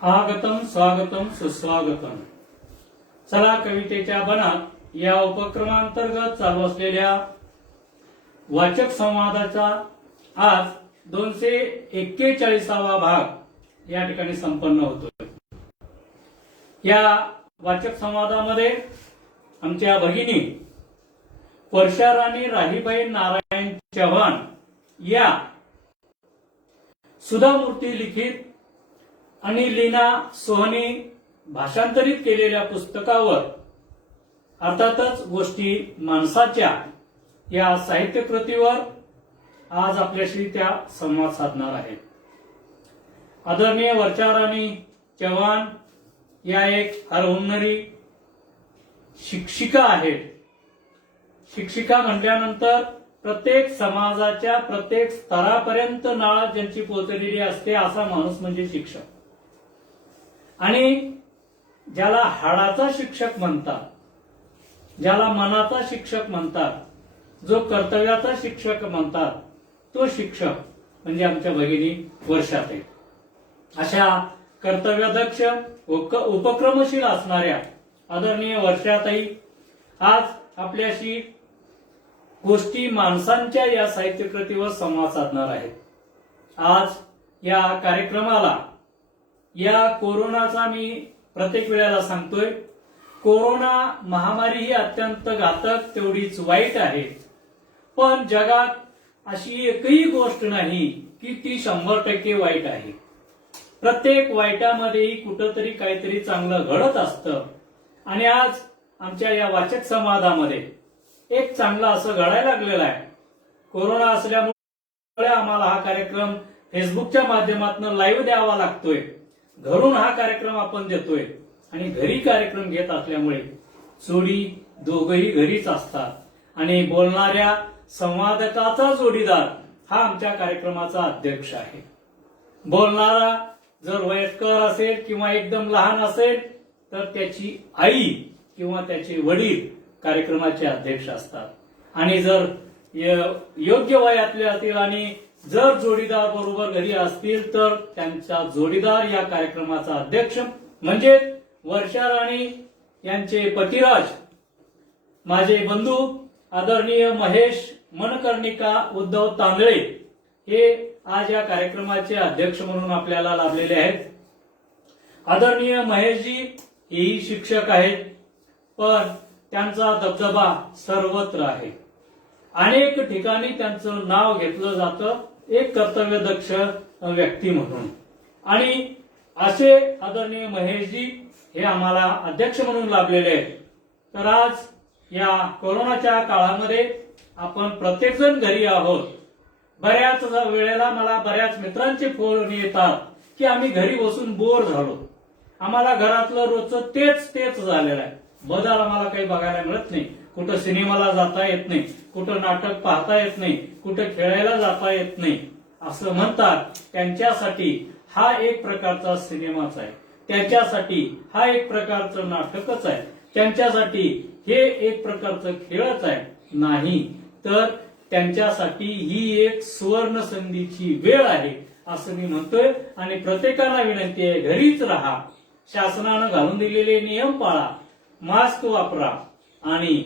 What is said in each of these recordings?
आगतम स्वागतम सुस्वागतम. चला, कवितेच्या बनात या उपक्रमांतर्गत चालू असलेल्या वाचक संवादाचा आज 241वा भाग या ठिकाणी संपन्न होतोय. या वाचक संवादामध्ये आमच्या भगिनी वर्षाराणी राहीबाई नारायण चव्हाण या सुधामूर्ती लिखित आणि लीना सोहनी भाषांतरित केलेल्या पुस्तकावर अर्थातच गोष्टी माणसाच्या या साहित्य कृतीवर आज आपल्याशी त्या संवाद साधणार आहेत. आदरणीय वर्षाराणी चव्हाण या एक हरहुन्नरी शिक्षिका आहेत. शिक्षिका म्हटल्यानंतर प्रत्येक समाजाच्या प्रत्येक स्तरापर्यंत नाळ ज्यांची पोहोचलेली असते असा माणूस म्हणजे शिक्षक. आणि ज्याला हाडाचा शिक्षक म्हणतात, ज्याला मनाचा शिक्षक म्हणतात, जो कर्तव्याचा शिक्षक म्हणतात, तो शिक्षक म्हणजे आमच्या भगिनी वर्षात आहे. अशा कर्तव्यदक्ष उपक्रमशील असणाऱ्या आदरणीय वर्षाताई आज आपल्याशी गोष्टी माणसांच्या या साहित्य कृतीवर संवाद साधणार आहेत. आज या कार्यक्रमाला या कोरोनाचा मी प्रत्येक वेळेला सांगतोय, कोरोना महामारी ही अत्यंत घातक तेवढीच वाईट आहे. पण जगात अशी एकही गोष्ट नाही की ती 100% वाईट आहे. प्रत्येक वाईटामध्येही कुठंतरी काहीतरी चांगलं घडत असतं. आणि आज आमच्या या वाचक संवादामध्ये एक चांगलं असं घडायला लागलेलं आहे. कोरोना असल्यामुळे आम्हाला हा कार्यक्रम फेसबुकच्या माध्यमातून लाईव्ह द्यावा लागतोय. घरून हा कार्यक्रम आपण देतोय आणि घरी कार्यक्रम घेत असल्यामुळे जोडी दोघही घरीच असतात. आणि बोलणाऱ्या संवादकाचा जोडीदार हा आमच्या कार्यक्रमाचा अध्यक्ष आहे. बोलणारा जर वयस्कर असेल किंवा एकदम लहान असेल तर त्याची आई किंवा त्याचे वडील कार्यक्रमाचे अध्यक्ष असतात. आणि जर योग्य वयातले असतील आणि जर जोडीदार बरोबर घरी असतील तर त्यांचा जोडीदार या कार्यक्रमाचा अध्यक्ष म्हणजे वर्षाराणी यांचे पतिराज माझे बंधू आदरणीय महेश मनकर्णिका उद्धव तांदळे हे आज या कार्यक्रमाचे अध्यक्ष म्हणून आपल्याला लाभलेले आहेत. आदरणीय महेशजी हेही शिक्षक आहेत, पण त्यांचा दबदबा सर्वत्र आहे. अनेक ठिकाणी त्यांचं नाव घेतलं जातं एक कर्तव्यदक्ष व्यक्ती म्हणून. आणि असे आदरणीय महेशजी हे आम्हाला अध्यक्ष म्हणून लाभलेले आहेत. तर आज या कोरोनाच्या काळामध्ये आपण प्रत्येकजण घरी आहोत. बऱ्याच वेळेला मला बऱ्याच मित्रांचे फोन येतात की आम्ही घरी बसून बोर झालो, आम्हाला घरातलं रोजचं तेच झालेलं आहे. बदल आम्हाला काही बघायला मिळत नाही. कुठं सिनेमाला जाता येत नाही, कुठं नाटक पाहता येत नाही, कुठं खेळायला जाता येत नाही असं म्हणतात. त्यांच्यासाठी हा एक प्रकारचा सिनेमाच आहे, त्यांच्यासाठी हा एक प्रकारचं नाटकच आहे, त्यांच्यासाठी हे एक प्रकारचं खेळच आहे. नाही तर त्यांच्यासाठी ही एक सुवर्ण संधीची वेळ आहे असं मी म्हणतोय. आणि प्रत्येकाला विनंती आहे, घरीच राहा, शासनानं घालून दिलेले नियम पाळा, मास्क वापरा आणि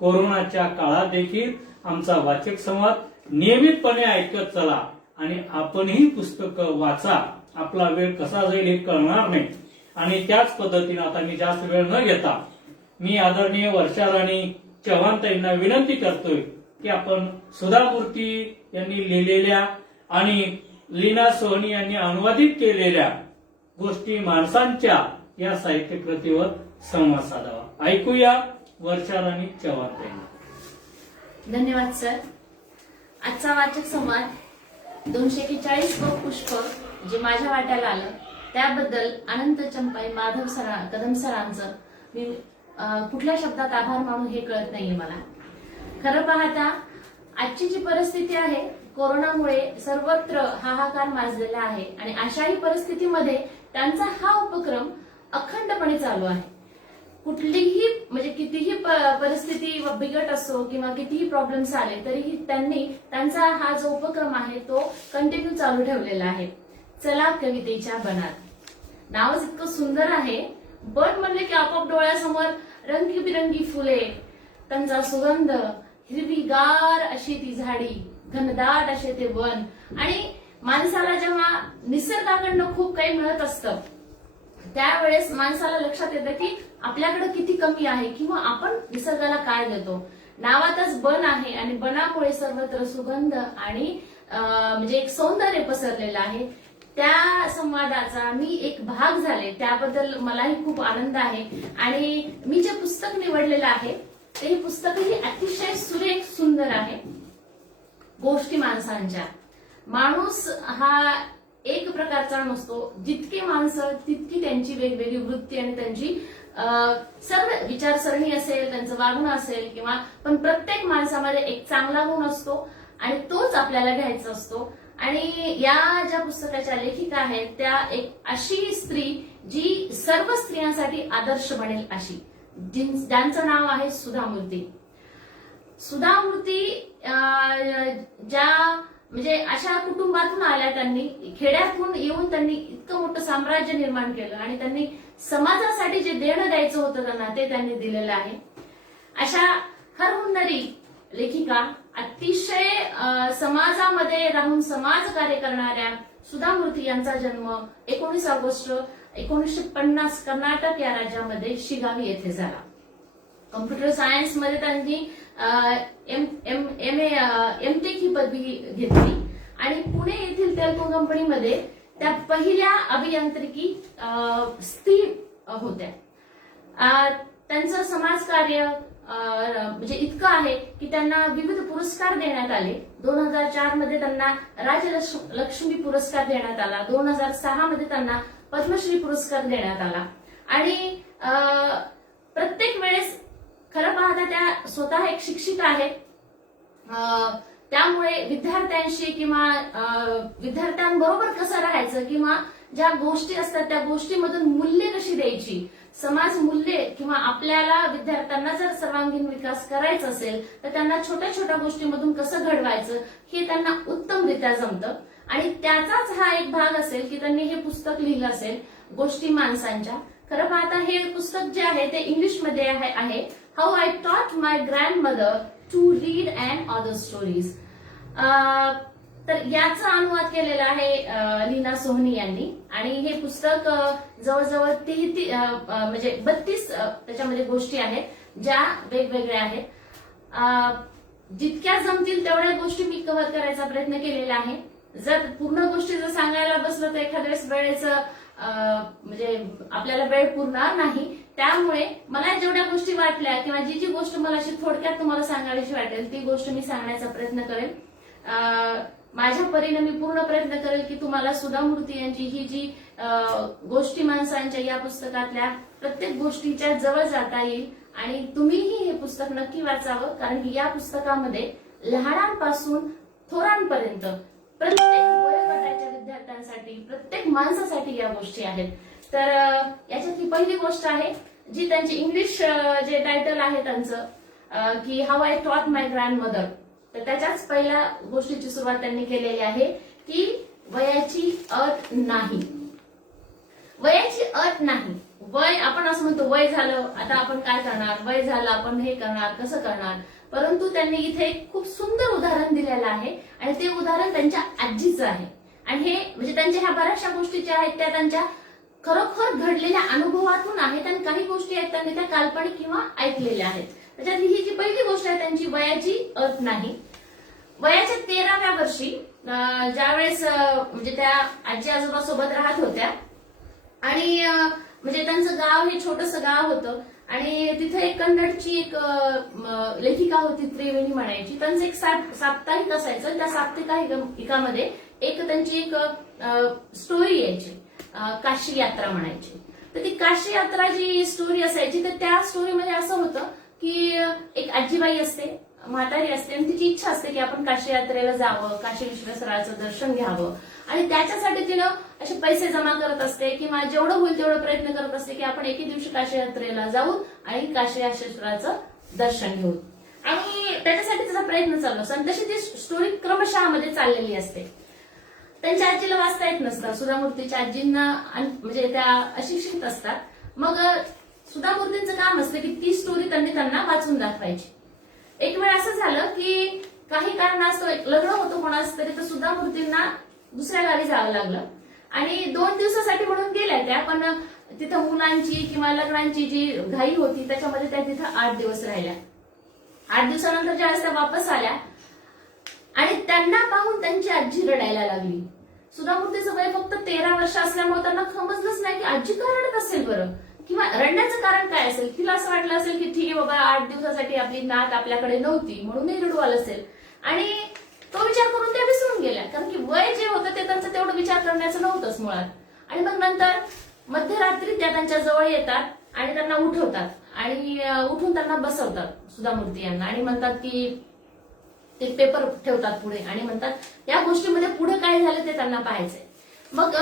कोरोनाच्या काळात देखील आमचा वाचक संवाद नियमितपणे ऐकत चला. आणि आपणही पुस्तकं वाचा, आपला वेळ कसा जाईल हे कळणार नाही. आणि त्याच पद्धतीने आता मी जास्त वेळ न घेता मी आदरणीय वर्षाराणी चव्हाणताईंना विनंती करतोय की आपण सुधामूर्ती यांनी लिहिलेल्या आणि लीना सोहनी यांनी अनुवादित केलेल्या गोष्टी माणसांच्या या साहित्य कृतीवर संवाद साधावा. ऐकूया वर्षाराणी चव्हाणताईंना. धन्यवाद सर. आजचा वाचक संवाद 241 पुष्प जे माझ्या वाट्याला आलं त्याबद्दल अनंत चंपाई माधव कदम सरांचं मी कुठल्या शब्दात आभार मानू हे कळत नाहीये मला. खरं पाहता आजची जी परिस्थिती आहे कोरोनामुळे सर्वत्र हाहाकार माजलेला आहे. आणि अशाही परिस्थितीमध्ये त्यांचा हा उपक्रम अखंडपणे चालू आहे. कुठलीही म्हणजे कितीही परिस्थिती बिकट असो किंवा कितीही प्रॉब्लेम्स आले तरीही त्यांनी त्यांचा हा जो उपक्रम आहे तो कंटिन्यू चालू ठेवलेला आहे. चला कवितेच्या बनात. नावच इतकं सुंदर आहे. बन म्हणले की आपोआप डोळ्यासमोर रंगीबिरंगी फुले, त्यांचा सुगंध, हिरवीगार अशी ती झाडी, घनदाट असे ते वन. आणि माणसाला जेव्हा निसर्गाकडनं खूप काही मिळत असतं त्यावेळेस माणसाला लक्षात येतं की आपल्याकडे किती कमी आहे किंवा आपण निसर्गाला काय देतो. नावातच बन आहे आणि बनामुळे सर्वत्र सुगंध आणि म्हणजे एक सौंदर्य पसरलेलं आहे. त्या संवादाचा मी एक भाग झाले, त्याबद्दल मलाही खूप आनंद आहे. आणि मी जे पुस्तक निवडलेलं आहे ते पुस्तकही अतिशय सुरेख सुंदर आहे. गोष्टी माणसांच्या. माणूस हा एक प्रकारचा नसतो, जितकी माणसं तितकी त्यांची वेगवेगळी वृत्ती आणि त्यांची सर्व विचारसरणी असेल, त्यांचं वागणं असेल किंवा पण प्रत्येक माणसामध्ये एक चांगला गुण असतो आणि तोच आपल्याला घ्यायचा असतो. आणि या ज्या पुस्तकाच्या लेखिका आहेत त्या एक अशी स्त्री जी सर्व स्त्रियांसाठी आदर्श बनेल अशी, ज्यांचं नाव आहे सुधा मूर्ती. सुधा मूर्ती ज्या म्हणजे अशा कुटुंबातून आल्या, त्यांनी खेड्यातून येऊन त्यांनी इतकं मोठं साम्राज्य निर्माण केलं आणि त्यांनी समाजासाठी जे देणं द्यायचं होतं त्यांना ते त्यांनी दिलेलं आहे. अशा हरहुन्नरी लेखिका, अतिशय समाजामध्ये राहून समाज कार्य करणाऱ्या सुधा मूर्ती यांचा जन्म 19 ऑगस्ट 1950 कर्नाटक या राज्यामध्ये शिगावी येथे झाला. कम्प्युटर सायन्स मध्ये त्यांनी एमटेक ही पदवी घेतली आणि पुणे येथील तेलको कंपनीमध्ये त्या पहिल्या अभियांत्रिकी स्त्री होत्या. त्यांचं समाजकार्य म्हणजे इतकं आहे की त्यांना विविध पुरस्कार देण्यात आले. 2004 मध्ये त्यांना राजलक्ष्मी पुरस्कार देण्यात आला. 2006 मध्ये त्यांना पद्मश्री पुरस्कार देण्यात आला. आणि प्रत्येक वेळेस खरं पाहता त्या स्वतः एक शिक्षिका आहेत. त्यामुळे विद्यार्थ्यांशी किंवा विद्यार्थ्यांबरोबर कसं राहायचं किंवा ज्या गोष्टी असतात त्या गोष्टीमधून मूल्य कशी द्यायची, समाज मूल्ये किंवा आपल्याला विद्यार्थ्यांना जर सर्वांगीण विकास करायचा असेल तर त्यांना छोट्या छोट्या गोष्टीमधून कसं घडवायचं हे त्यांना उत्तमरित्या जमतं. आणि त्याचाच हा एक भाग असेल की त्यांनी हे पुस्तक लिहिलं असेल, गोष्टी माणसांच्या. खरं पाहता हे पुस्तक जे आहे ते इंग्लिशमध्ये आहे, how I taught my grandmother to read and other stories. तर याचा अनुवाद केलेला आहे लीना सोहनी यांनी. आणि हे पुस्तक जवळजवळ म्हणजे 32 त्याच्यामध्ये गोष्टी आहेत ज्या वेगवेगळ्या आहेत. जितक्या जमतील तेवढ्या गोष्टी मी कव्हर करायचा प्रयत्न केलेला आहे. जर पूर्ण गोष्टी जर सांगायला बसलं तर एखाद्या वेळेस वेळेचं म्हणजे आपल्याला वेळ पुरणार नाही. त्यामुळे मला जेवढ्या गोष्टी वाटल्या किंवा जी गोष्ट मला अशी थोडक्यात तुम्हाला सांगायची वाटेल ती गोष्ट मी सांगण्याचा प्रयत्न करेन. माझ्या परीने मी पूर्ण प्रयत्न करेल की तुम्हाला सुधा मूर्ती यांची ही जी गोष्टी माणसांच्या या पुस्तकातल्या प्रत्येक गोष्टीच्या जवळ जाता येईल आणि तुम्हीही हे पुस्तक नक्की वाचावं. कारण की या पुस्तकामध्ये लहानांपासून थोरांपर्यंत प्रत्येक वयोगटाच्या विद्यार्थ्यांसाठी, प्रत्येक माणसासाठी या गोष्टी आहेत. तर याच्यातली पहिली गोष्ट आहे जी त्यांची इंग्लिश जे टायटल आहे त्यांचं की how I taught my grandmother. तर त्याच्याच पहिल्या गोष्टीची सुरुवात त्यांनी केलेली आहे की वयाची अट नाही. वयाची अट नाही. वय आपण असं म्हणतो वय झालं आता आपण काय करणार, वय झालं आपण हे करणार, कसं करणार. परंतु त्यांनी इथे एक खूप सुंदर उदाहरण दिलेलं आहे आणि ते उदाहरण त्यांच्या आजीचं आहे. आणि हे म्हणजे त्यांच्या ह्या बऱ्याचशा गोष्टी ज्या आहेत त्या त्यांच्या खरोखर घडलेल्या अनुभवातून आहेत आणि काही गोष्टी आहेत त्यांनी त्या काल्पनिक किंवा ऐकलेल्या आहेत. त्याच्यात ही जी पहिली गोष्ट आहे त्यांची वयाची अट नाही. वयाच्या 13व्या वर्षी ज्यावेळेस म्हणजे त्या आजी आजोबा सोबत राहत होत्या आणि म्हणजे त्यांचं गाव हे छोटंसं गाव होतं आणि तिथे एक कन्नडची एक लेखिका होती त्रिवेणी म्हणायची. त्यांचं एक साप्ताहिक असायचं. त्या साप्ताहिकामध्ये एक त्यांची एक स्टोरी यायची, काशी यात्रा म्हणायची. तर ती काशी यात्रा जी स्टोरी असायची तर त्या स्टोरीमध्ये असं होतं की एक आजीबाई असते, म्हातारी असते आणि तिची इच्छा असते की आपण काशी यात्रेला जावं, काशी विश्वेश्वराचं दर्शन घ्यावं. आणि त्याच्यासाठी तिनं असे पैसे जमा करत असते किंवा जेवढं होईल तेवढं प्रयत्न करत असते की आपण एके दिवशी काशी यात्रेला जाऊ आणि काशी विश्वेश्वराचं दर्शन घेऊ. आणि त्याच्यासाठी त्याचा प्रयत्न चालू असतो आणि तशी ती स्टोरी क्रमशः मध्ये चाललेली असते. त्यांच्या आजीला वाचता येत नसतं. सुधामूर्तीच्या आजींना म्हणजे त्या अशिक्षित असतात. मग सुधामूर्तींचं काम असतं की ती स्टोरी त्यांना वाचून दाखवायची. एक वेळ असं झालं की काही कारणास्तव एक लग्न होतं कोणाचं तरी, तर सुधामूर्तींना दुसऱ्या गावी जावं लागलं आणि 2 दिवसासाठी म्हणून गेल्या त्या, पण तिथं मुलांची किंवा लग्नांची जी घाई होती त्याच्यामध्ये त्या तिथं 8 दिवस राहिल्या. 8 दिवसानंतर ज्यावेळेस त्या वापस आल्या आणि त्यांना पाहून त्यांची आजी रडायला लागली. सुधामूर्तीचं वय फक्त 13 वर्ष असल्यामुळे त्यांना समजलंच नाही की आजी का रडत असेल बरं, किंवा रडण्याचं कारण काय असेल. तिला असं वाटलं असेल की ठीक आहे बाबा, 8 दिवसासाठी आपली नात आपल्याकडे नव्हती म्हणूनही रडू आलं असेल, आणि तो विचार करून त्या विसरून गेल्या. कारण की वय जे होतं ते त्यांचं तेवढं विचार करण्याचं नव्हतंच मुळात. आणि मग नंतर मध्यरात्री त्या त्यांच्या जवळ येतात आणि त्यांना उठवतात आणि उठून त्यांना बसवतात सुधामूर्ती यांना, आणि म्हणतात की ते पेपर ठेवतात पुढे आणि म्हणतात या गोष्टीमध्ये पुढे काय झालं ते त्यांना पाहायचंय. मग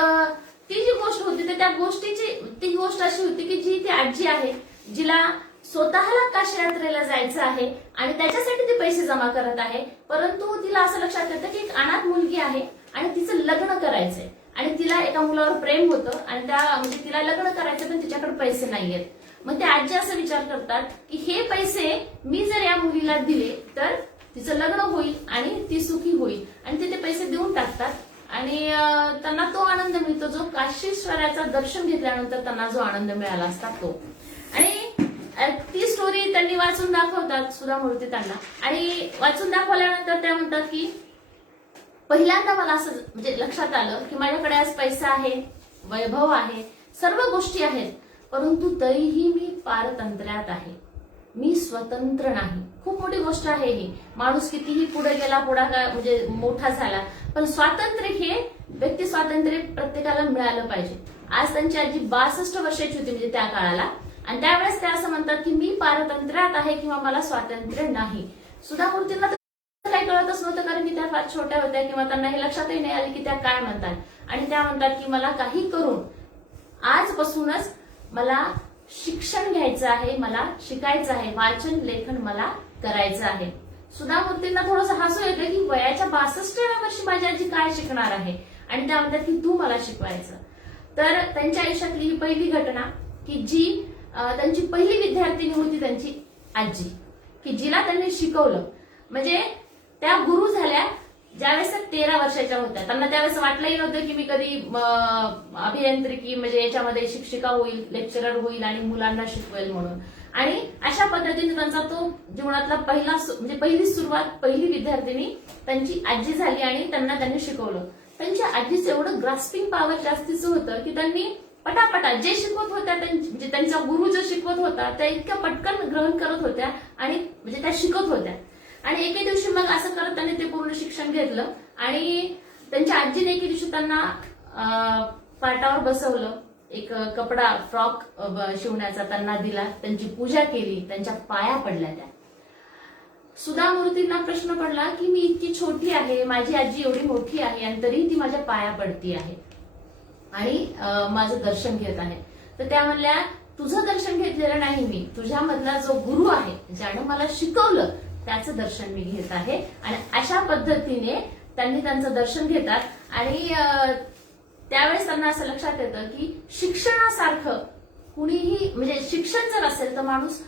ती जी गोष्ट होती त्या गोष्टीची ती गोष्ट अशी होती की जी ती आजी आहे जिला स्वतःला काशी यात्रेला जायचं आहे आणि त्याच्यासाठी ती पैसे जमा करत आहे, परंतु तिला असं लक्षात येतं की एक अनाथ मुलगी आहे आणि तिचं लग्न करायचंय आणि तिला एका मुलावर प्रेम होतं आणि म्हणजे तिला लग्न करायचं पण तिच्याकडे पैसे नाहीयेत. मग ते आजी असं विचार करतात की हे पैसे मी जर या मुलीला दिले तर तिचं लग्न होईल आणि ती सुखी होईल, आणि ते पैसे देऊन टाकतात आणि त्यांना तो आनंद मिळतो जो काशीश्वराचं दर्शन घेतल्यानंतर त्यांना जो आनंद मिळाला असता तो. आणि ती स्टोरी त्यांनी वाचून दाखवतात सुधामूर्ती त्यांना, आणि वाचून दाखवल्यानंतर त्या म्हणतात की पहिल्यांदा मला असं म्हणजे लक्षात आलं की माझ्याकडे आज पैसा आहे, वैभव आहे, सर्व गोष्टी आहेत, परंतु तरीही मी पारतंत्र्यात आहे, मी स्वतंत्र नाही. खूप मोठी गोष्ट आहे ही. माणूस कितीही पुढे गेला, म्हणजे मोठा झाला, पण स्वातंत्र्य हे व्यक्ती स्वातंत्र्य प्रत्येकाला मिळालं पाहिजे. आज त्यांची आजी 62 वर्षाची होती म्हणजे त्या काळाला, आणि त्यावेळेस त्या असं म्हणतात की मी पारतंत्र्यात आहे किंवा मला स्वातंत्र्य नाही. सुधामूर्तींना काही कळतच नव्हतं कारण की त्या फार छोट्या होत्या किंवा त्यांना हे लक्षातही नाही आले की त्या काय म्हणतात, आणि त्या म्हणतात की मला काही करून आजपासूनच मला शिक्षण घ्यायचं आहे, मला शिकायचं आहे, वाचन लेखन मला करायचं आहे. सुधामूर्तींना थोडंसं हसू येतं की वयाच्या 62व्या वर्षी माझी आजी काय शिकणार आहे, आणि त्या म्हणतात की तू मला शिकवायचं. तर त्यांच्या आयुष्यातली ही पहिली घटना की जी त्यांची पहिली विद्यार्थिनी होती त्यांची आजी, की जिला त्यांनी शिकवलं. म्हणजे त्या गुरु झाल्या ज्यावेळेस त्या 13 वर्षाच्या होत्या. त्यांना त्यावेळेस वाटलंही नव्हतं की मी कधी अभियांत्रिकी म्हणजे याच्यामध्ये शिक्षिका होईल, लेक्चरर होईल आणि मुलांना शिकवेल म्हणून. आणि अशा पद्धतीने त्यांचा तो जीवनातला म्हणजे पहिली सुरुवात, पहिली विद्यार्थिनी त्यांची आजी झाली आणि त्यांनी शिकवलं. त्यांच्या आजीचं एवढं ग्रास्पिंग पॉवर जास्तीचं होतं की त्यांनी पटापटा जे शिकवत होत्या म्हणजे त्यांचा गुरु जे शिकवत होता त्या इतक्या पटकन ग्रहण करत होत्या आणि म्हणजे त्या शिकत होत्या. आणि एके दिवशी मग असं करत त्यांनी ते पूर्ण शिक्षण घेतलं आणि त्यांच्या आजीने एके दिवशी त्यांना पाटावर बसवलं, एक कपडा फ्रॉक शिवण्याचा त्यांना दिला, त्यांची पूजा केली, त्यांच्या पाया पडल्या. त्या सुधामूर्तींना प्रश्न पडला की मी इतकी छोटी आहे, माझी आजी एवढी मोठी आहे आणि तरी ती माझ्या पाया पडती आहे आणि माझं दर्शन घेत आहे. तर त्या म्हणल्या तुझं दर्शन घेतलेलं नाही मी, तुझ्यामधला जो गुरु आहे ज्यानं मला शिकवलं त्याचं दर्शन मी घेत आहे. आणि अशा पद्धतीने त्यांनी त्यांचं दर्शन घेतात. आणि त्यावेळेस त्यांना असं लक्षात येतं की शिक्षणासारखं कुणीही म्हणजे शिक्षण जर असेल तर माणूस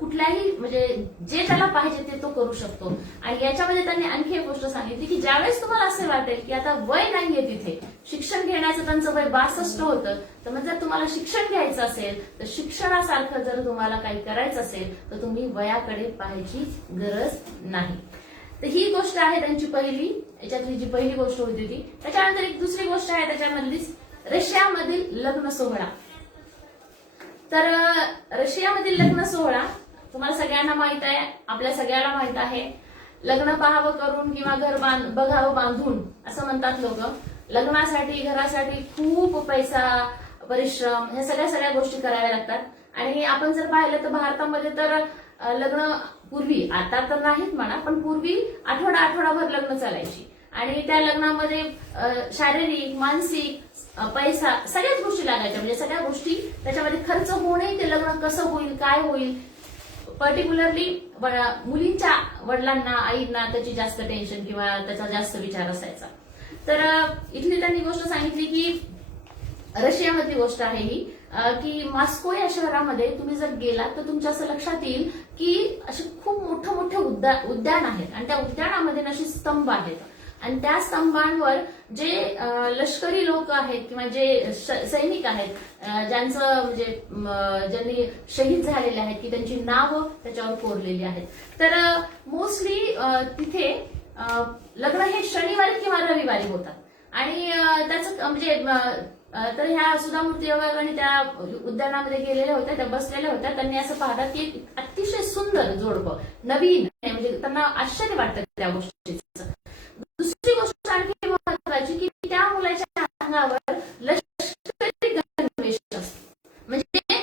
कुठल्याही म्हणजे जे त्याला पाहिजे ते तो करू शकतो. आणि याच्यामध्ये त्यांनी आणखी एक गोष्ट सांगितली की ज्यावेळेस तुम्हाला असं वाटेल की आता वय नाहीये तिथे, शिक्षण घेण्याचं त्यांचं वय 62 होतं, तर मग जर तुम्हाला शिक्षण घ्यायचं असेल तर शिक्षणासारखं जर तुम्हाला काही करायचं असेल तर तुम्ही वयाकडे पाहायची गरज नाही. तर ही गोष्ट आहे त्यांची पहिली, याच्यातली जी पहिली गोष्ट होती ती. त्याच्यानंतर एक दुसरी गोष्ट आहे त्याच्यामधली रशियामधील लग्न सोहळा. तर रशियामधील लग्न सोहळा तुम्हाला सगळ्यांना माहित आहे, आपल्या सगळ्याला माहित आहे. लग्न पाहावं करून किंवा घर बघावं बांधून असं म्हणतात लोक. लग्नासाठी घरासाठी खूप पैसा, परिश्रम ह्या सगळ्या गोष्टी कराव्या लागतात. आणि आपण जर पाहिलं तर भारतामध्ये तर लग्न पूर्वी, आता तर नाहीत म्हणा, पण पूर्वी आठवडाभर लग्न चालायची आणि त्या लग्नामध्ये शारीरिक, मानसिक, पैसा सगळ्याच गोष्टी लागायच्या. म्हणजे सगळ्या गोष्टी त्याच्यामध्ये खर्च होऊनही ते लग्न कसं होईल, काय होईल, पर्टिक्युलरली मुलींच्या वडिलांना, आईंना त्याची जास्त टेन्शन किंवा त्याचा जास्त विचार असायचा. तर इथली त्यांनी गोष्ट सांगितली की रशियामधली गोष्ट आहे ही की मॉस्को या शहरामध्ये तुम्ही जर गेलात तर तुमच्या असं लक्षात येईल की असे खूप मोठे मोठे उद्यान आहेत आणि त्या उद्यानामध्ये असे स्तंभ आहेत आणि त्या स्तंभांवर जे लष्करी लोक आहेत किंवा जे सैनिक आहेत ज्यांचं म्हणजे ज्यांनी शहीद झालेले आहेत की त्यांची नावं त्याच्यावर कोरलेली आहेत. तर मोस्टली तिथे लग्न हे शनिवारी किंवा रविवारी होतात आणि त्याचं म्हणजे तर ह्या सुधा मूर्ती आणि त्या उद्यानामध्ये गेलेल्या होत्या, त्या बसलेल्या होत्या. त्यांनी असं पाहतात की अतिशय सुंदर जोडपं नवीन म्हणजे त्यांना आश्चर्य वाटतं त्या गोष्टीचं. दुसरी गोष्ट आणखी महत्वाची की त्या मुलाच्या अंगावर लष्करी गणवेश असतो. म्हणजे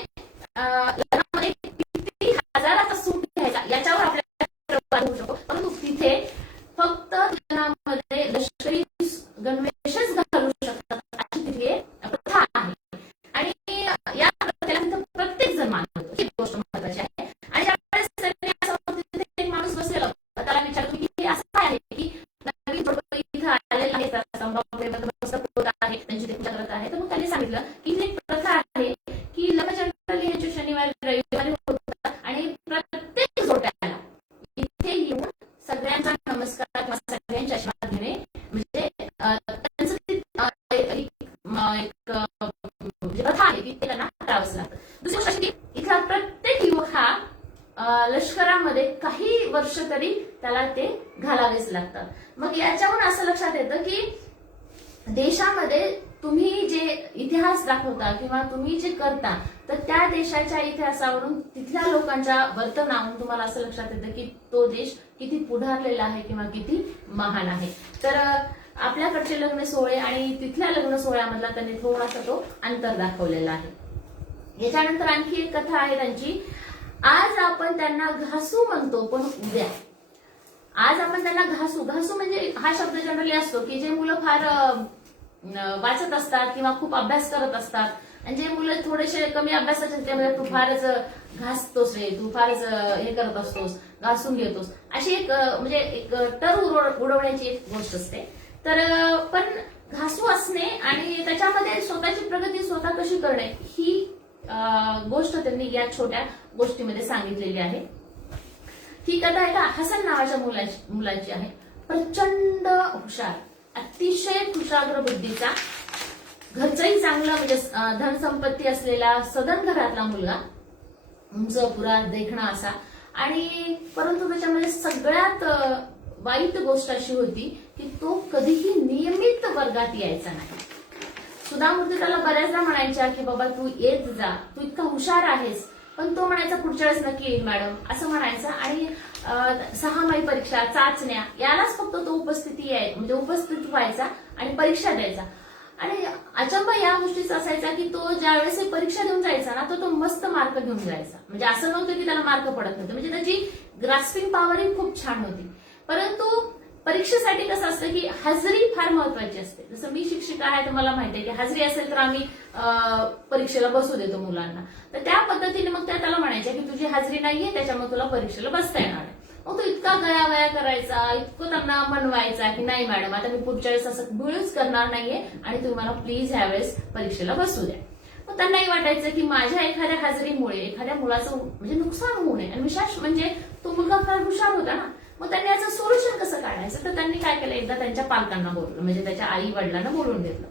लग्नामध्ये किती हजाराचा सूट घ्यायचा याच्यावर आपल्याला होऊ शकतो, परंतु तिथे फक्त लग्नामध्ये लष्करी गणवेशच घालू शकतात अशी तिथे प्रथा आहे आणि या प्रथेला प्रत्येक जण मानतो. ही गोष्ट महत्वाची आहे. आणि ज्यावेळेस तिथे एक माणूस बसलेला होता, त्याला विचारतो की हे असं काय आहे की नवीन जोडपं इथं आलेलं आहे, बंदोबस्त होत आहे, त्यांची ते पूजा करत आहे. तर मग त्यांनी सांगितलं की एक प्रथा आहे की लग्न जनरली ह्याचे शनिवारी रविवारी होतात आणि प्रत्येक जोड्याला इथे येऊन सगळ्यांचा नमस्कार किंवा सगळ्यांचे आशीर्वाद घेणे म्हणजे त्यांचं एक प्रथा आहे की ते त्यांना करावंच लागतं. दुसरी गोष्ट अशी की इथला प्रत्येक युवक हा लष्करामध्ये काही वर्ष तरी त्याला ते घालावेच लागतात. मग याच्यावरून असं लक्षात येतं की देशामध्ये तुम्ही जे इतिहास दाखवता किंवा तुम्ही जे करता तर त्या देशाच्या इतिहासावरून तिथल्या लोकांच्या वर्तनावरून तुम्हाला असं लक्षात येतं की तो देश किती पुढारलेला आहे किंवा किती महान आहे. तर आपल्याकडचे लग्न सोहळे आणि तिथल्या लग्न सोहळ्यामधला त्यांनी थोडासा तो अंतर दाखवलेला आहे. याच्यानंतर आणखी एक कथा आहे त्यांची. आज आपण त्यांना घासू म्हणतो पण उद्या आज आपण त्यांना घासू म्हणजे हा शब्द जनरली असतो की जे मुलं फार वाचत असतात किंवा खूप अभ्यास करत असतात आणि जे मुलं थोडेसे कमी अभ्यासाचे त्यामध्ये तू फारच घासतोस रे, तू फारच हे करत असतोस, घासून घेतोस, अशी एक म्हणजे एक टर उडवण्याची एक गोष्ट असते. तर पण घासू असणे आणि त्याच्यामध्ये स्वतःची प्रगती स्वतः कशी करणे ही गोष्ट त्यांनी या छोट्या गोष्टीमध्ये सांगितलेली आहे. ही कथा एका हसन नावाच्या मुलाची आहे. प्रचंड हुशार, अतिशय कुशाग्र बुद्धीचा, घरचंही चांगलं म्हणजे धनसंपत्ती असलेला सदन घरातला मुलगा, उंच पुरा देखणा असा. आणि परंतु त्याच्यामध्ये सगळ्यात वाईट गोष्ट अशी होती की तो कधीही नियमित वर्गात यायचा नाही. सुधा मूर्ती त्याला बऱ्याचदा म्हणायच्या की बाबा तू येत जा, तू इतका हुशार आहेस, पण तो म्हणायचा पुढच्या वेळेस नक्की येईल मॅडम असं म्हणायचा. आणि 6माही परीक्षा, चाचण्या यालाच फक्त तो म्हणजे उपस्थित व्हायचा आणि परीक्षा द्यायचा. आणि अचंब या गोष्टीचा असायचा की तो ज्यावेळेस परीक्षा देऊन जायचा ना तो मस्त मार्क घेऊन जायचा. म्हणजे असं नव्हतं की त्याला मार्क पडत नव्हते, म्हणजे त्याची ग्रास्पिंग पॉवरही खूप छान होती. परंतु परीक्षेसाठी कसं असतं की हजेरी फार महत्वाची असते. जसं मी शिक्षिका आहे तर मला माहिती आहे की हजेरी असेल तर आम्ही परीक्षेला बसू देतो मुलांना. तर त्या पद्धतीने मग त्या त्याला म्हणायच्या की तुझी हजेरी नाहीये त्याच्यामुळे तुला परीक्षेला बसता येणार नाही. मग तो इतका गयावया करायचा, इतकं त्यांना मनवायचा की नाही मॅडम आता मी पुढच्या वेळेस असं बिळच करणार नाहीये आणि तुम्ही मला प्लीज ह्यावेळेस परीक्षेला बसू द्या. मग त्यांनाही वाटायचं की माझ्या एखाद्या हजेरीमुळे एखाद्या मुलाचं म्हणजे नुकसान होऊ नये. आणि विशेष म्हणजे तो मुलगा फार हुशार होता ना. मग त्यांनी याचं सोल्युशन कसं काढायचं तर त्यांनी काय केलं, एकदा त्यांच्या पालकांना बोलवलं, म्हणजे त्याच्या आई वडिलांना बोलवून घेतलं.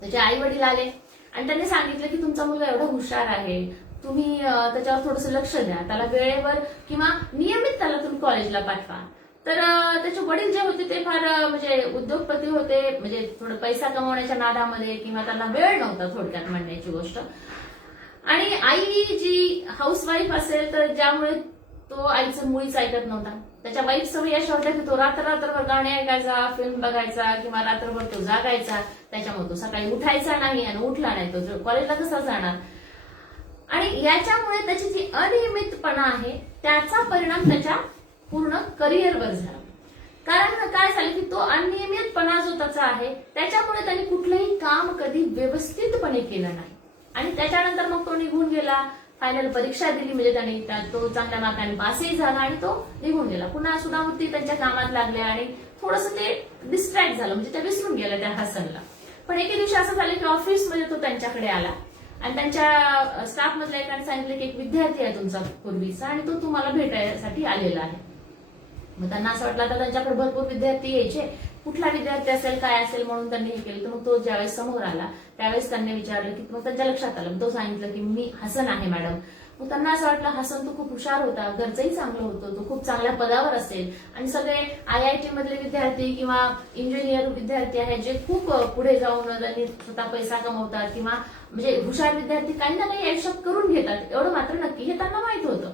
त्याचे आई वडील आले आणि त्यांनी सांगितलं की तुमचा मुलगा एवढा हुशार आहे, तुम्ही त्याच्यावर थोडंसं लक्ष द्या, त्याला वेळेवर किंवा नियमित त्याला तुम्ही कॉलेजला पाठवा. तर त्याचे वडील जे होते ते फार म्हणजे उद्योगपती होते, म्हणजे थोडं पैसा कमवण्याच्या नादामध्ये किंवा त्यांना वेळ नव्हता थोडक्यात म्हणण्याची गोष्ट. आणि आई जी हाऊसवाईफ असेल तर ज्यामुळे तो आईचं मुळीच ऐकत नव्हता. त्याच्या वाईट सवयी अशा होत्या की तो रात्रभर गाणे ऐकायचा, फिल्म बघायचा किंवा रात्रभर तो जागायचा. त्याच्यामुळे तो सकाळी उठायचा नाही आणि उठला नाही तो कॉलेजला कसा जाणार. आणि याच्यामुळे त्याची जी अनियमितपणा आहे त्याचा परिणाम त्याच्या पूर्ण करिअरवर झाला. कारण काय झालं की तो अनियमितपणा जो त्याचा आहे त्याच्यामुळे त्याने कुठलंही काम कधी व्यवस्थितपणे केलं नाही. आणि त्याच्यानंतर मग तो निघून गेला, फायनल परीक्षा दिली, म्हणजे त्यांनी तो चांगल्या मार्काने पासही झाला आणि तो निघून गेला. पुन्हा सुधामूर्ती त्यांच्या कामात लागल्या आणि थोडंसं ते डिस्ट्रॅक्ट झालं, म्हणजे त्या विसरून गेल्या त्या हसनला. पण एके दिवशी असं झालं की ऑफिसमध्ये तो त्यांच्याकडे आला आणि त्यांच्या स्टाफ मधल्या एकाने सांगितलं की एक विद्यार्थी आहे तुमचा पूर्वीचा आणि तो तुम्हाला भेटायसाठी आलेला आहे. मग त्यांना असं वाटलं आता त्यांच्याकडे भरपूर विद्यार्थी यायचे, कुठला विद्यार्थी असेल काय असेल म्हणून त्यांनी हे केलं. तर मग तो ज्यावेळेस समोर आला त्यावेळेस त्यांनी विचारलं की मग त्यांच्या लक्षात आलं, तो सांगितलं की मी हसन आहे मॅडम. मग त्यांना असं वाटलं हसन तो खूप हुशार होता, घरचंही चांगलं होतं, तो खूप चांगल्या पदावर असेल आणि सगळे IIT मधले विद्यार्थी किंवा इंजिनियर विद्यार्थी आहेत जे खूप पुढे जाऊन त्यांनी स्वतः पैसा कमवतात किंवा म्हणजे हुशार विद्यार्थी काही ना काही आयुष्यात करून घेतात, एवढं मात्र नक्की हे त्यांना माहित होतं.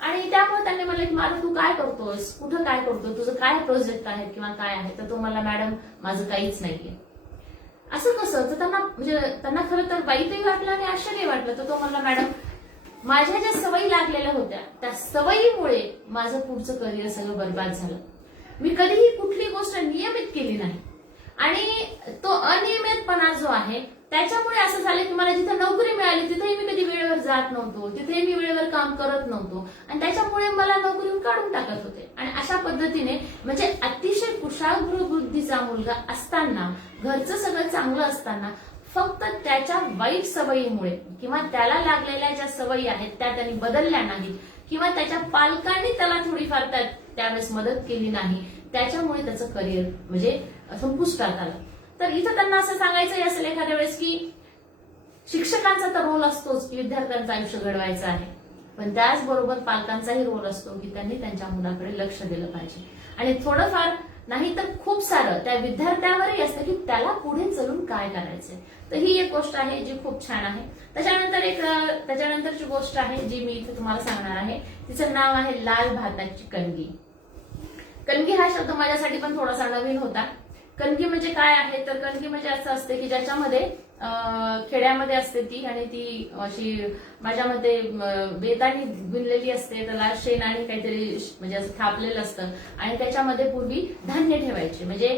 आणि त्यामुळे त्यांनी म्हणलं की माझं तू काय करतोस, कुठं काय करतो, तुझं काय प्रोजेक्ट आहे किंवा काय आहे. तर तो मला मॅडम माझं काहीच नाहीये. असं कसं, तर त्यांना खरं तर वाईटही वाटलं आणि आश्चर्य वाटलं. तर तो म्हणला मॅडम माझ्या ज्या सवयी लागलेल्या होत्या त्या सवयीमुळे माझं पुढचं करिअर सगळं बरबाद झालं. मी कधीही कुठली गोष्ट नियमित केली नाही आणि तो अनियमितपणा जो आहे त्याच्यामुळे असं झालं की मला जिथे नोकरी मिळाली तिथेही मी कधी वेळेवर जात नव्हतो, तिथेही मी वेळेवर काम करत नव्हतो आणि त्याच्यामुळे मला नोकरीहून काढून टाकत होते. आणि अशा पद्धतीने म्हणजे अतिशय कुशाग्र बुद्धीचा मुलगा असताना, घरचं सगळं चांगलं असताना फक्त त्याच्या वाईट सवयीमुळे किंवा त्याला लागलेल्या ज्या सवयी आहेत त्या त्यांनी बदलल्या नाहीत किंवा त्याच्या पालकांनी त्याला थोडीफार त्यावेळेस मदत केली नाही, त्याच्यामुळे त्याचं करिअर म्हणजे संपुष्टात आलं. तर इथं त्यांना असं सांगायचं असेल एखाद्या वेळेस की शिक्षकांचा तर रोल असतोच की विद्यार्थ्यांचं आयुष्य घडवायचं आहे, पण त्याचबरोबर पालकांचाही रोल असतो की त्यांनी त्यांच्या मुलाकडे लक्ष दिलं पाहिजे आणि थोडंफार नाही तर खूप सारं त्या विद्यार्थ्यावरही असतं की त्याला पुढे चलून काय करायचंय. तर ही एक गोष्ट आहे जी खूप छान आहे. त्याच्यानंतरची गोष्ट आहे जी मी इथे तुम्हाला सांगणार आहे, तिचं नाव आहे लाल भाताची कणगी. कणगी हा शब्द माझ्यासाठी पण थोडासा नवीन होता. कणगी म्हणजे काय आहे, तर कणगी म्हणजे असं असते की ज्याच्यामध्ये खेड्यामध्ये असते ती आणि ती अशी माझ्या मते बेताने विणलेली असते, त्याला शेण आणि काहीतरी म्हणजे असं थापलेलं असतं आणि त्याच्यामध्ये पूर्वी धान्य ठेवायचे, म्हणजे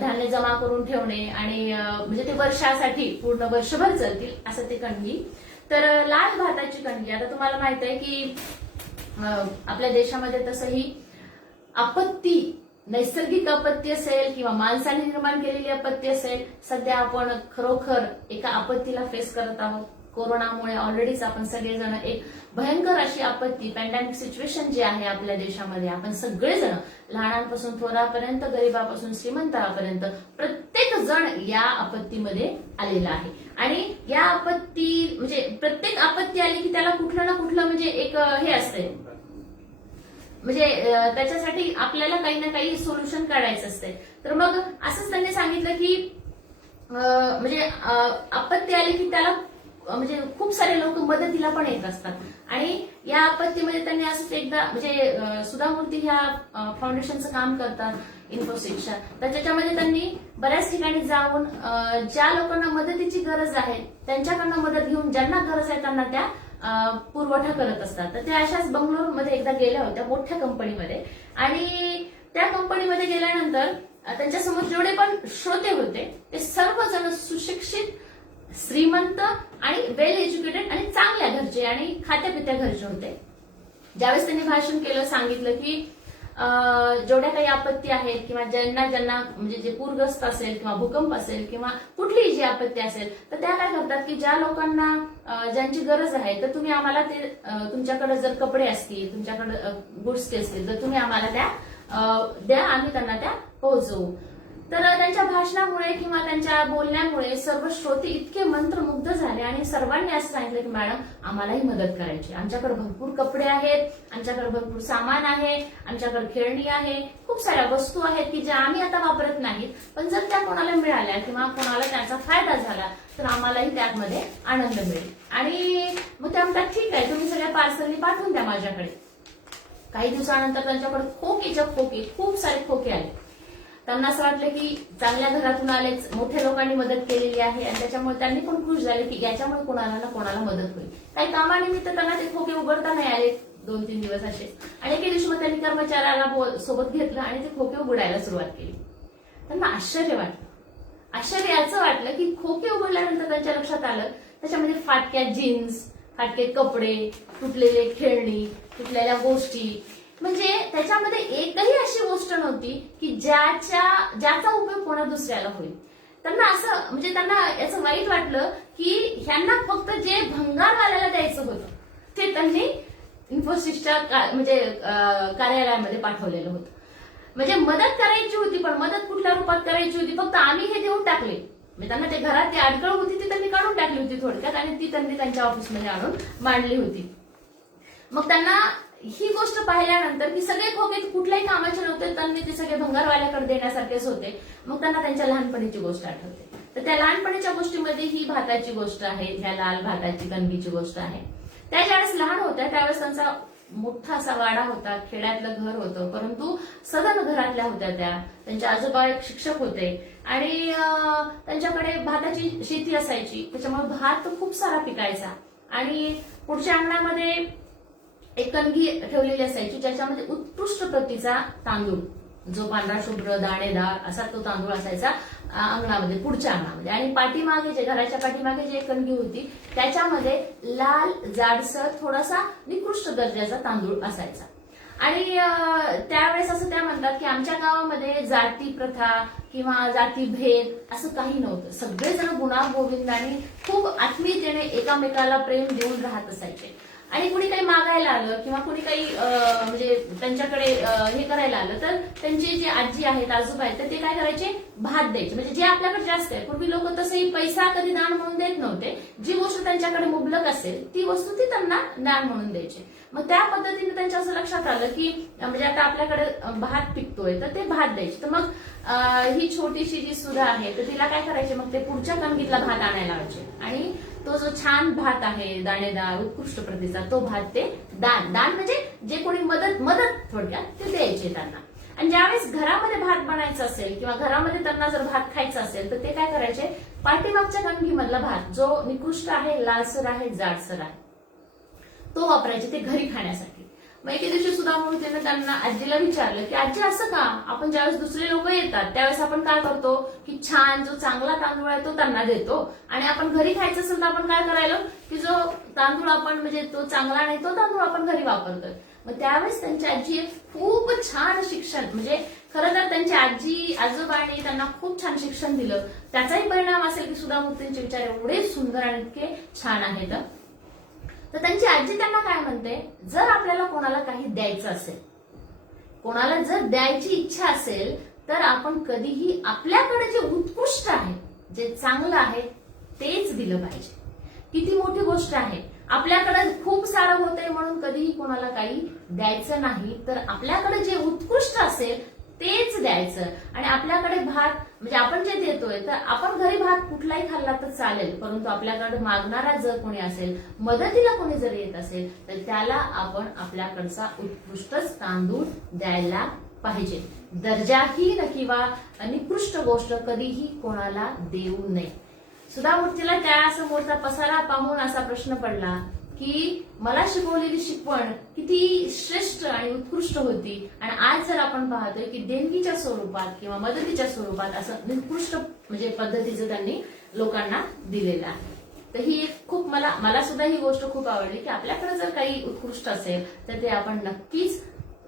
धान्य जमा करून ठेवणे आणि म्हणजे ते वर्षासाठी पूर्ण वर्षभर चालतील असं ते कणगी. तर लाल भाताची कणगी, आता तुम्हाला माहित आहे की आपल्या देशामध्ये तसंही आपत्ती, नैसर्गिक आपत्ती असेल किंवा माणसाने निर्माण केलेली आपत्ती असेल, सध्या आपण खरोखर एका आपत्तीला फेस करत आहोत. कोरोनामुळे ऑलरेडीच आपण सगळेजण एक भयंकर अशी आपत्ती, पॅन्डेमिक सिच्युएशन जी आहे आपल्या देशामध्ये, आपण सगळेजण लहानांपासून थोरापर्यंत, गरीबापासून श्रीमंतापर्यंत प्रत्येक जण या आपत्तीमध्ये आलेला आहे. आणि या आपत्ती म्हणजे प्रत्येक आपत्ती आली की त्याला कुठलं ना कुठलं म्हणजे एक हे असते, म्हणजे त्याच्यासाठी आपल्याला काही ना काही सोल्युशन काढायचं असते. तर मग असंच त्यांनी सांगितलं की म्हणजे आपत्ती आली की त्याला म्हणजे खूप सारे लोक मदतीला पण येत असतात आणि या आपत्तीमध्ये त्यांनी असंच एकदा म्हणजे सुधामूर्ती ह्या फाउंडेशनचं काम करतात इन्फोसिसच्या, तर त्याच्यामध्ये त्यांनी बऱ्याच ठिकाणी जाऊन ज्या लोकांना मदतीची गरज आहे त्यांच्याकडनं मदत घेऊन ज्यांना गरज आहे त्यांना त्या पुरवठा करत असतात. तर त्या अशाच बंगलोरमध्ये एकदा गेल्या होत्या मोठ्या कंपनीमध्ये आणि त्या कंपनीमध्ये गेल्यानंतर त्यांच्यासमोर जेवढे पण श्रोते होते ते सर्वजण सुशिक्षित, श्रीमंत आणि वेल एज्युकेटेड आणि चांगल्या घरचे आणि खात्यापित्या घरचे होते. ज्यावेळेस त्यांनी भाषण केलं, सांगितलं की जेवढ्या काही आपत्ती आहेत किंवा ज्यांना म्हणजे जे पूरग्रस्त असेल किंवा भूकंप असेल किंवा कुठलीही जी आपत्ती असेल तर त्या काय करतात की ज्या लोकांना ज्यांची गरज आहे तर तुम्ही आम्हाला ते तुमच्याकडे जर कपडे असतील, तुमच्याकडे गुड्स असतील तर तुम्ही आम्हाला त्या द्या, आम्ही त्यांना त्या पोहोचवू. तर त्यांच्या भाषणामुळे किंवा त्यांच्या बोलण्यामुळे सर्व श्रोते इतके मंत्रमुग्ध झाले आणि सर्वांनी असं सांगितलं की मॅडम आम्हालाही मदत करायची, आमच्याकडे भरपूर कपडे आहेत, आमच्याकडे भरपूर सामान आहे, आमच्याकडे खेळणी आहे, खूप साऱ्या वस्तू आहेत की ज्या आम्ही आता वापरत नाहीत, पण जर त्या कोणाला मिळाल्या किंवा कोणाला त्याचा फायदा झाला तर आम्हालाही त्यामध्ये आनंद मिळेल. आणि मग त्या म्हणतात ठीक आहे, तुम्ही सगळ्या पार्सलनी पाठवून द्या माझ्याकडे. काही दिवसानंतर त्यांच्याकडे खोकीच्या खोकी, खूप सारे खोके आले. त्यांना असं वाटलं की चांगल्या घरातून आलेच, मोठ्या लोकांनी मदत केलेली आहे आणि त्याच्यामुळे त्यांनी पण खुश झाले की याच्यामुळे कोणाला ना कोणाला मदत होईल. काही कामानिमित्त त्यांना ते खोके उघडता नाही आले 2-3 दिवस असे आणि एके दिवशी मग त्यांनी कर्मचाऱ्याला सोबत घेतलं आणि ते खोके उघडायला सुरुवात केली. त्यांना आश्चर्य वाटलं. आश्चर्य याचं वाटलं की खोके उघडल्यानंतर त्यांच्या लक्षात आलं त्याच्यामध्ये फाटक्या जीन्स, फाटके कपडे, तुटलेले खेळणी, तुटलेल्या गोष्टी, म्हणजे त्याच्यामध्ये एकही अशी गोष्ट नव्हती की ज्याचा उपयोग कोणा दुसऱ्याला होईल. त्यांना असं म्हणजे त्यांना याचं वाईट वाटलं की ह्यांना फक्त जे भंगारवाल्याला द्यायचं होतं ते त्यांनी इन्फोसिसच्या म्हणजे कार्यालयामध्ये पाठवलेलं होतं. म्हणजे मदत करायची होती, पण मदत कुठल्या रूपात करायची होती, फक्त आम्ही हे देऊन टाकले. म्हणजे त्यांना ते घरात ती अडकळ होती ती त्यांनी काढून टाकली होती थोडक्यात, आणि ती त्यांनी त्यांच्या ऑफिसमध्ये आणून मांडली होती. मग त्यांना ही गोष्ट पाहिल्यानंतर की सगळे खोके कुठल्याही कामाचे नव्हते, त्यांनी ते सगळे भंगारवाल्याकडे देण्यासारखेच होते. मग त्यांना त्यांच्या लहानपणीची गोष्ट आठवते. तर त्या लहानपणीच्या गोष्टीमध्ये ही भाताची गोष्ट आहे, ह्या लाल भाताची कणगीची गोष्ट आहे. त्या ज्यावेळेस लहान होत्या त्यावेळेस त्यांचा मोठा असा वाडा होता, खेड्यातलं घर होतं, परंतु सदन घरातल्या होत्या त्या. त्यांचे आजोबा एक शिक्षक होते आणि त्यांच्याकडे भाताची शेती असायची, त्याच्यामुळे भात खूप सारा पिकायचा. आणि पुढच्या अंगणामध्ये एक कणगी ठेवलेली असायची ज्याच्यामध्ये उत्कृष्ट प्रतीचा तांदूळ, जो पांढरा शुभ्र दाणेदार असा तो तांदूळ असायचा अंगणामध्ये, पुढच्या अंगणामध्ये. आणि पाठीमागे जे घराच्या पाठीमागे जी एक कणगी होती त्याच्यामध्ये लाल जाडसर थोडासा निकृष्ट दर्जाचा तांदूळ असायचा. आणि त्यावेळेस असं त्या म्हणतात की आमच्या गावामध्ये जाती प्रथा किंवा जाती भेद असं काही नव्हतं. सगळेजण गुणागोविंदाने खूप आत्मीयतेने एकामेकाला प्रेम देऊन राहत असायचे. आणि कुणी काही मागायला आलं किंवा कुणी काही म्हणजे त्यांच्याकडे हे करायला आलं तर त्यांची जी आजी आहेत, आजोबा आहेत, तर ते काय करायचे, भात द्यायचे. म्हणजे जे आपल्याकडे जास्त आहे, पूर्वी लोक तसेही पैसा कधी दान म्हणून देत नव्हते. जी गोष्ट त्यांच्याकडे मुबलक असेल ती वस्तू ती त्यांना दान म्हणून द्यायचे. मग त्या पद्धतीने त्यांच्या असं लक्षात आलं की म्हणजे आता आपल्याकडे भात पिकतोय तर ते भात द्यायचे. तर मग ही छोटीशी जी सुधा आहे तर तिला काय करायचे, मग ते पुढच्या कणगीतला भात आणायला लावायचे आणि तो जो छान भात आहे दाणेदार उत्कृष्ट प्रतीचा तो भात ते दान म्हणजे जे कोणी मदत थोडक्यात ते द्यायचे त्यांना. आणि ज्यावेळेस घरामध्ये भात बनायचा असेल किंवा घरामध्ये त्यांना जर भात खायचा असेल तर ते काय करायचे, पाठीमागच्या कणगीमधला भात जो निकृष्ट आहे, लालसर आहे, जाडसर आहे, तो वापरायचे ते घरी खाण्यासाठी. मग एके दिवशी सुद्धा मूर्तीने त्यांना आजीला विचारलं की आजी असं का, आपण ज्यावेळेस दुसरे लोक येतात त्यावेळेस आपण काय करतो की छान जो चांगला तांदूळ आहे तो त्यांना देतो, आणि आपण घरी खायचं असेल तर आपण काय करायला की जो तांदूळ आपण म्हणजे तो चांगला नाही तो तांदूळ आपण घरी वापरतोय. मग त्यावेळेस त्यांची आजी एक खूप छान शिक्षण, म्हणजे खरं तर त्यांची आजी आजोबांनी त्यांना खूप छान शिक्षण दिलं, त्याचाही परिणाम असेल की सुधा मूर्तींचे विचार एवढे सुंदर आणि इतके छान आहेत. तर त्यांची आजी त्यांना काय म्हणते, जर आपल्याला कोणाला काही द्यायचं असेल, कोणाला जर द्यायची इच्छा असेल तर आपण कधीही आपल्याकडे जे उत्कृष्ट आहे, जे चांगलं आहे तेच दिलं पाहिजे. किती मोठी गोष्ट आहे, आपल्याकडे खूप सारं होतंय म्हणून कधीही कोणाला काही द्यायचं नाही, तर आपल्याकडे जे उत्कृष्ट असेल तेच द्यायचं. आणि आपल्याकडे भात म्हणजे आपण जे देतोय तर आपण घरी भात कुठलाही खाल्ला तर चालेल, परंतु आपल्याकडे मागणारा जर कोणी असेल, मदतीला कोणी जर येत असेल तर त्याला आपण आपल्याकडचा उत्कृष्टच तांदूळ द्यायला पाहिजे. दर्जाहीन किंवा निकृष्ट गोष्ट कधीही कोणाला देऊ नये. सुधा मूर्तीला त्या समोरचा पसारा पाहून असा प्रश्न पडला की मला शिकवलेली शिकवण किती श्रेष्ठ आणि उत्कृष्ट होती, आणि आज जर आपण पाहतोय की देणगीच्या स्वरूपात किंवा मदतीच्या स्वरूपात असं निकृष्ट म्हणजे पद्धतीचं त्यांनी लोकांना दिलेलं आहे. तर ही एक खूप मला सुद्धा ही गोष्ट खूप आवडली की आपल्याकडे जर काही उत्कृष्ट असेल तर ते आपण नक्कीच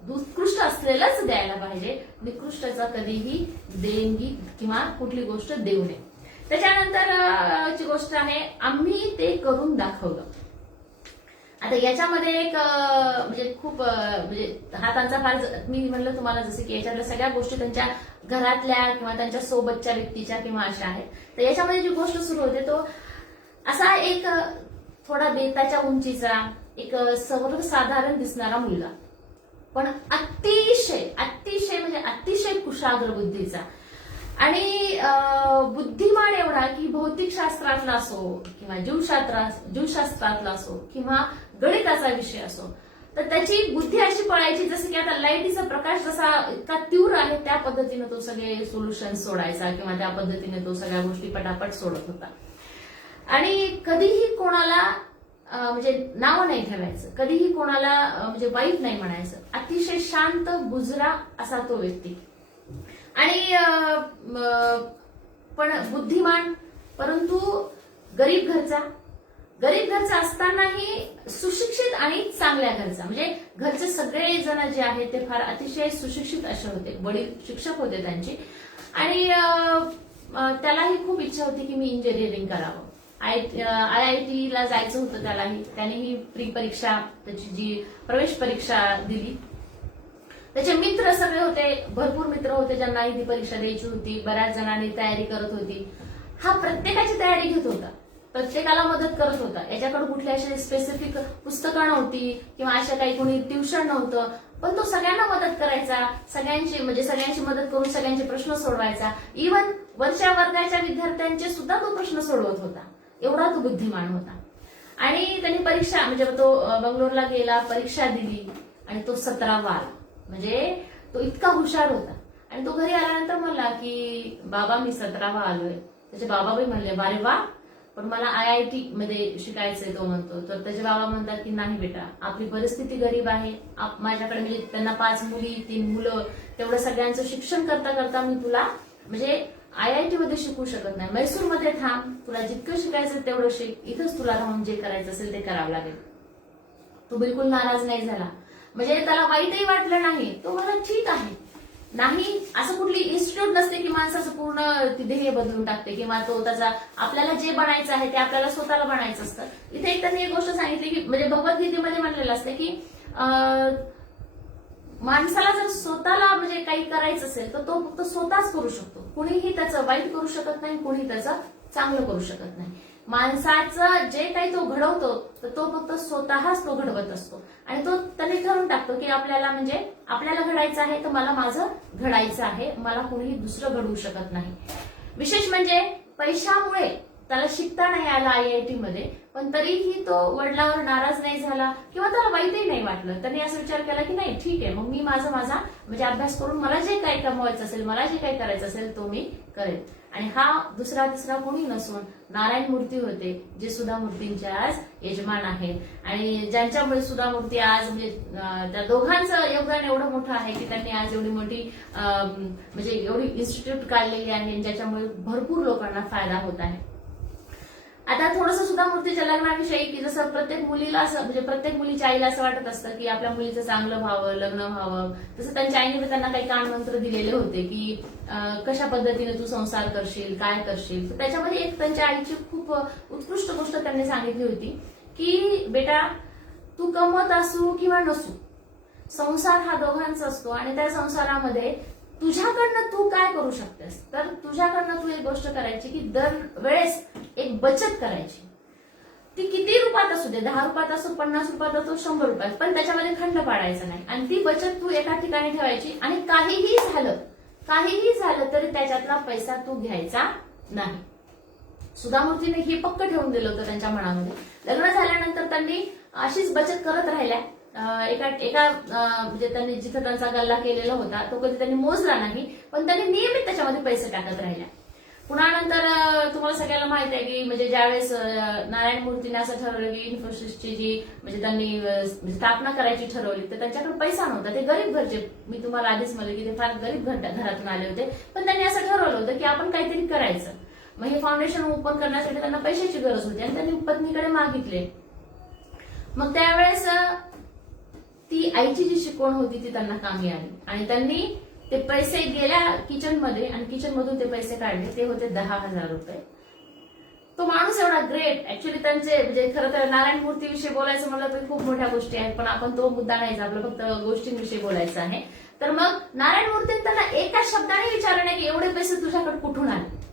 उत्कृष्ट असलेलंच द्यायला पाहिजे, निकृष्टचा कधीही देणगी किंवा कुठली गोष्ट देऊ नये. त्याच्यानंतर ची गोष्ट आहे, आम्ही ते करून दाखवलं. आता याच्यामध्ये एक म्हणजे खूप म्हणजे हा त्यांचा फार, मी म्हणलं तुम्हाला जसं की याच्यातल्या सगळ्या गोष्टी त्यांच्या घरातल्या किंवा त्यांच्या सोबतच्या व्यक्तीच्या किंवा अशा आहेत. तर याच्यामध्ये जी गोष्ट सुरू होते तो असा एक थोडा बेताच्या उंचीचा एक सर्वसाधारण दिसणारा मुलगा, पण अतिशय म्हणजे अतिशय कुशाग्र बुद्धीचा आणि बुद्धिमान एवढा की भौतिक शास्त्रातला असो किंवा जीवशास्त्रातला असो किंवा गणिताचा विषय असो, तर त्याची बुद्धी अशी पळायची जसं की आता लाईटीचा प्रकाश जसा इतका तीव्र आहे त्या पद्धतीने तो सगळे सोल्युशन सोडायचा किंवा त्या पद्धतीने तो सगळ्या गोष्टी पटापट सोडत होता. आणि कधीही कोणाला म्हणजे नावं नाही ठेवायचं, कधीही कोणाला म्हणजे वाईट नाही म्हणायचं, अतिशय शांत बुजरा असा तो व्यक्ती. आणि पण बुद्धिमान, परंतु गरीब घरचा, गरीब घरचा असतानाही सुशिक्षित आणि चांगल्या घरचा, म्हणजे घरचे सगळे जण जे आहेत ते फार अतिशय सुशिक्षित असे होते. वडील शिक्षक होते त्यांचे, आणि त्यालाही खूप इच्छा होती की मी इंजिनिअरिंग करावं. IIT ला जायचं होतं त्यालाही. त्यानेही प्री परीक्षा, त्याची जी प्रवेश परीक्षा दिली. त्याचे मित्र सगळे होते, भरपूर मित्र होते ज्यांनाही ती परीक्षा द्यायची होती. बऱ्याच जणांनी तयारी करत होती. हा प्रत्येकाची तयारी घेत होता, प्रत्येकाला मदत करत होता. याच्याकडे कुठली अशी स्पेसिफिक पुस्तकं नव्हती किंवा अशा काही कोणी ट्युशन नव्हतं, पण तो सगळ्यांना मदत करायचा. सगळ्यांची मदत करून सगळ्यांचे प्रश्न सोडवायचा. इव्हन वरच्या वर्गाच्या विद्यार्थ्यांचे सुद्धा तो प्रश्न सोडवत होता. एवढा तो बुद्धिमान होता. आणि त्यांनी परीक्षा, म्हणजे तो बंगलोरला गेला, परीक्षा दिली आणि तो 17वा आला. म्हणजे तो इतका हुशार होता. आणि तो घरी आल्यानंतर म्हणला की बाबा मी 17वा आलोय. त्याचे बाबाही म्हणले अरे वा, पण मला IIT मध्ये शिकायचंय तो म्हणतो. तर त्याचे बाबा म्हणतात की नाही बेटा, आपली परिस्थिती गरीब आहे. माझ्याकडे म्हणजे त्यांना 5 मुली 3 मुलं, तेवढं सगळ्यांचं शिक्षण करता करता मी तुला म्हणजे IIT मध्ये शिकू शकत नाही. मैसूरमध्ये थांब, तुला जितकं शिकायचं तेवढं शिक, इथंच तुला राहून जे करायचं असेल ते करावं लागेल. तो बिलकुल नाराज नाही झाला, म्हणजे त्याला वाईटही वाटलं नाही. तो मला ठीक आहे. नाही असं कुठली इन्स्टिट्यूट नसते की माणसाचं पूर्ण ध्येय बदलून टाकते किंवा तो त्याचा आपल्याला जे बनायचं आहे ते आपल्याला स्वतःला बनायचं असतं. इथे एक त्यांनी एक गोष्ट सांगितली की म्हणजे भगवद्गीतेमध्ये म्हणलेलं असतं की माणसाला जर स्वतःला म्हणजे काही करायचं असेल तर तो फक्त स्वतःच करू शकतो. कुणीही त्याचं वाईट करू शकत नाही, कुणी त्याचं चांगलं करू शकत नाही. माणसाचं जे काही तो घडवतो तर तो फक्त स्वतःच तो घडवत असतो. आणि तो त्याने ठरवून टाकतो की आपल्याला घडायचं आहे तर मला माझं घडायचं आहे, मला कुणीही दुसरं घडवू शकत नाही. विशेष म्हणजे पैशामुळे त्याला शिकता नाही आला IIT मध्ये, पण तरीही तो वडिलांवर नाराज नाही झाला किंवा त्याला वाईटही नाही वाटलं. त्यांनी असा विचार केला की नाही ठीक आहे, मग मी माझा म्हणजे अभ्यास करून मला जे काही कमवायचं असेल, मला जे काही करायचं असेल तो मी करेन. आणि हा दुसरा तिसरा कोणी नसून नारायण मूर्ती होते, जे सुधा मूर्तींचे आज यजमान आहेत. आणि ज्यांच्यामुळे सुधा मूर्ती आज म्हणजे त्या दोघांचं योगदान एवढं मोठं आहे की त्यांनी आज एवढी मोठी म्हणजे एवढी इन्स्टिट्यूट काढलेली आहे, ज्याच्यामुळे भरपूर लोकांना फायदा होत आहे. आता थोडंसं सुद्धा मूर्तीच्या लग्नाविषयी की जसं प्रत्येक मुलीला असं म्हणजे प्रत्येक मुलीच्या आईला असं वाटत असतं की आपल्या मुलीचं चांगलं व्हावं, लग्न व्हावं. तसं त्यांच्या आईने त्यांना काही कानमंत्र दिलेले होते की कशा पद्धतीने तू संसार करशील, काय करशील. तर त्याच्यामध्ये एक त्यांच्या आईची खूप उत्कृष्ट गोष्ट त्यांनी सांगितली होती की बेटा, तू कमवत असू किंवा नसू, संसार हा दोघांचा असतो. आणि त्या संसारामध्ये तुझ्याकडनं तू काय करू शकतेस, तर तुझ्याकडनं तू एक गोष्ट करायची की दरवेळेस एक बचत करायची. ती किती रुपयात असू दे, 10 रुपयात असो, 50 रुपयात असो, 100 रुपयात, पण त्याच्यामध्ये खंड पाडायचा नाही. आणि ती बचत तू एका ठिकाणी ठेवायची. आणि काहीही झालं तरी त्याच्यातला पैसा तू घ्यायचा नाही. सुधामूर्तीने हे पक्क ठेवून दिलं होतं त्यांच्या मनामध्ये. लग्न झाल्यानंतर त्यांनी अशीच बचत करत राहिल्या. एका म्हणजे त्यांनी जिथं त्यांचा गल्ला केलेला होता तो कधी त्यांनी मोजला नाही, पण त्यांनी नियमित त्याच्यामध्ये पैसे टाकत राहिल्या. पुन्हा नंतर तुम्हाला सगळ्याला माहित आहे की म्हणजे ज्यावेळेस नारायण मूर्तीने असं ठरवलं की इन्फोसिसची जी म्हणजे त्यांनी स्थापना करायची ठरवली, तर त्यांच्याकडे पैसा नव्हता. ते गरीब घरचे, मी तुम्हाला आधीच म्हणले की ते फार गरीब घरातून आले होते, पण त्यांनी असं ठरवलं होतं की आपण काहीतरी करायचं. मग हे फाउंडेशन ओपन करण्यासाठी त्यांना पैशाची गरज होती आणि त्यांनी पत्नीकडे मागितले. मग त्यावेळेस ती आईची जी शिकवण होती ती त्यांना कामी आली आणि त्यांनी ते पैसे गेल्या किचनमध्ये आणि किचनमधून ते पैसे काढले. ते होते 10,000 रुपये. तो माणूस एवढा ग्रेट. ऍक्च्युली त्यांचे म्हणजे खरं तर नारायण मूर्तीविषयी बोलायचं म्हणलं तर खूप मोठ्या गोष्टी आहेत, पण आपण तो मुद्दा नाही, आपलं फक्त गोष्टींविषयी बोलायचं आहे. तर मग नारायण मूर्तीने त्यांना एका शब्दाने विचारलं नाही की एवढे पैसे तुझ्याकडे कुठून आले.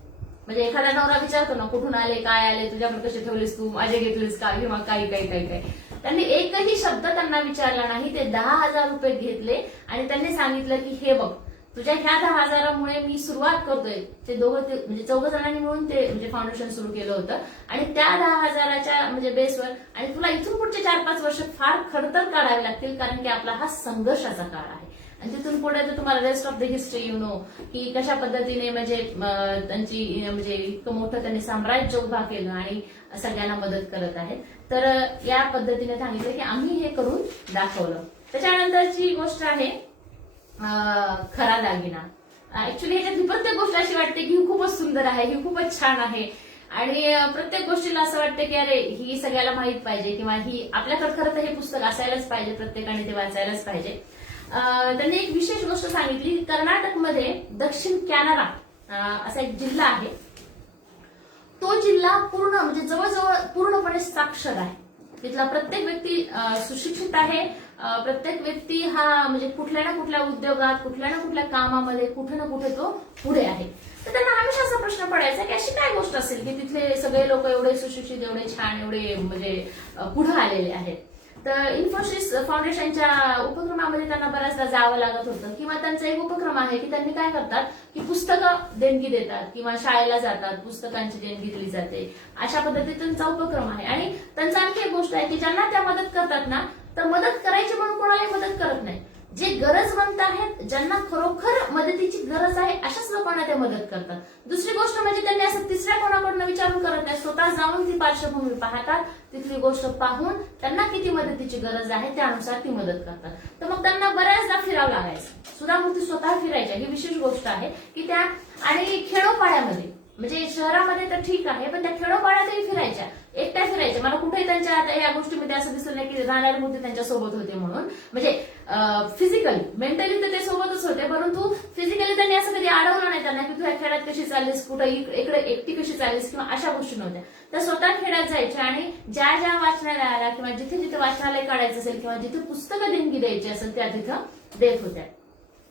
म्हणजे एखादा नवरा विचारतो ना, कुठून आले, काय आले, तुझ्याकडे कसे ठेवलेस तू, माझे घेतलेस का, किंवा काही. त्यांनी एकही शब्द त्यांना विचारला नाही. ते 10,000 रुपये घेतले आणि त्यांनी सांगितलं की हे बघ, तुझ्या ह्या 10,000मुळे मी सुरुवात करतोय. ते म्हणजे 4 जणांनी मिळून ते म्हणजे फाउंडेशन सुरू केलं होतं आणि त्या 10,000च्या म्हणजे बेसवर आणि तुला इथून पुढचे 4-5 वर्ष फार खडतर काढावे लागतील, कारण की आपला हा संघर्षाचा काळ आहे. आणि तिथून पुढे तर तुम्हाला रेस्ट ऑफ द हिस्ट्री की कशा पद्धतीने म्हणजे त्यांची म्हणजे इतकं मोठं त्यांनी साम्राज्य उभा केलं आणि सगळ्यांना मदत करत आहेत. तर या पद्धतीने सांगितलं की आम्ही हे करून दाखवलं. त्याच्यानंतरची गोष्ट आहे खरा दागिना. ऍक्च्युली ह्याच्यातली प्रत्येक गोष्ट अशी वाटते की ही खूपच सुंदर आहे, ही खूपच छान आहे आणि प्रत्येक गोष्टीला असं वाटतं की अरे ही सगळ्याला माहित पाहिजे किंवा ही आपल्याकडे खरं तर हे पुस्तक असायलाच पाहिजे, प्रत्येकाने ते वाचायलाच पाहिजे. त्यांनी एक विशेष गोष्ट सांगितली. कर्नाटकमध्ये दक्षिण कॅनडा असा एक जिल्हा आहे. तो जिल्हा पूर्ण म्हणजे जवळजवळ पूर्णपणे साक्षर आहे. तिथला प्रत्येक व्यक्ती सुशिक्षित आहे. प्रत्येक व्यक्ती हा म्हणजे कुठल्या ना कुठल्या उद्योगात, कुठल्या ना कुठल्या कामामध्ये कुठे ना कुठे तो पुढे आहे. तर त्यांना हमेशा असा प्रश्न पडायचा की अशी काय गोष्ट असेल की तिथले सगळे लोक एवढे सुशिक्षित, एवढे छान, एवढे म्हणजे पुढे आलेले आहेत. तर इन्फोसिस फाउंडेशनच्या उपक्रमामध्ये त्यांना बऱ्याचदा जावं लागत होतं. किंवा त्यांचा एक उपक्रम आहे की त्यांनी काय करतात की पुस्तकं देणगी देतात किंवा शाळेला जातात, पुस्तकांची देणगी दिली जाते. अशा पद्धतीने त्यांचा उपक्रम आहे. आणि त्यांचा आणखी एक गोष्ट आहे की ज्यांना त्या मदत करतात ना, तर मदत करायची म्हणून कोणालाही मदत करत नाही. जे गरजवंत आहेत, ज्यांना खरोखर मदतीची गरज आहे, अशाच लोकांना ते मदत करतात. दुसरी गोष्ट म्हणजे त्यांनी असं तिसऱ्या कोणाकडनं विचारून करत नाही. स्वतः जाऊन ती पार्श्वभूमी पाहतात, तिथली गोष्ट पाहून त्यांना किती मदतीची गरज आहे त्यानुसार ती मदत करतात. तर मग त्यांना बऱ्याचदा फिरावं लागायचं. सुधामूर्ती स्वतः फिरायच्या, ही विशेष गोष्ट आहे की त्या. आणि खेडोपाड्यामध्ये म्हणजे शहरामध्ये तर ठीक आहे, पण त्या खेडोपाड्यातही फिरायच्या, एकट्या फिरायच्या. मला कुठेही त्यांच्या आता या गोष्टीमध्ये असं दिसलं नाही की राहणारे मुद्दे त्यांच्या सोबत होते म्हणून. म्हणजे फिजिकली, मेंटली तर ते सोबतच होते, परंतु फिजिकली त्यांनी असं कधी अडवलं नाही त्यांना की तू या खेड्यात कशी चाललीस, कुठे इकडे एकटी कशी चाललीस किंवा अशा गोष्टी नव्हत्या. त्या स्वतः खेड्यात जायच्या आणि ज्या ज्या वाचनालयाला किंवा जिथे जिथे वाचनालय काढायचं असेल किंवा जिथे पुस्तकं देणगी द्यायची असेल त्या तिथं देत होत्या.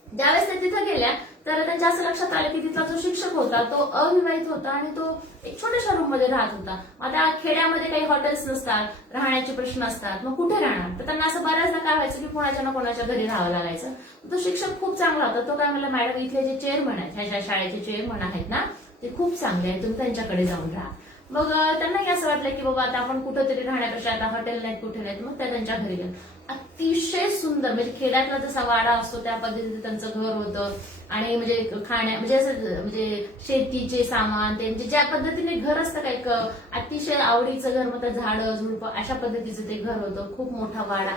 ज्यावेळेस त्या तिथं गेल्या तर त्यांच्या असं लक्षात आलं की तिथला जो शिक्षक होता तो अविवाहित होता आणि तो एक छोट्याशा रूम मध्ये राहत होता. आता खेड्यामध्ये काही हॉटेल्स नसतात, राहण्याचे प्रश्न असतात, मग कुठे राहणार. तर त्यांना असं बऱ्याचदा काय व्हायचं की कोणाच्या ना कोणाच्या घरी राहावं लागायचं. तो शिक्षक खूप चांगला होता. तो काय म्हणला, मॅडम इथले जे चेअरमन आहेत, ह्या ज्या शाळेचे चेअरमन आहेत ना, ते खूप चांगले आहेत, तुम्ही त्यांच्याकडे जाऊन राहा. मग त्यांनाही असं वाटलं की बाबा आता आपण कुठेतरी राहण्यापेक्षा आता हॉटेल नाहीत, कुठे नाहीत. मग त्या त्यांच्या घरी गेल्या. अतिशय सुंदर म्हणजे खेड्यातला जसा वाडा असतो त्या पद्धतीने त्यांचं घर होतं. आणि म्हणजे म्हणजे असं म्हणजे शेतीचे सामान ते म्हणजे ज्या पद्धतीने घर असतं काही अतिशय आवडीचं घर, मग झाडं झुडपं अशा पद्धतीचं ते घर होतं. खूप मोठा वाडा.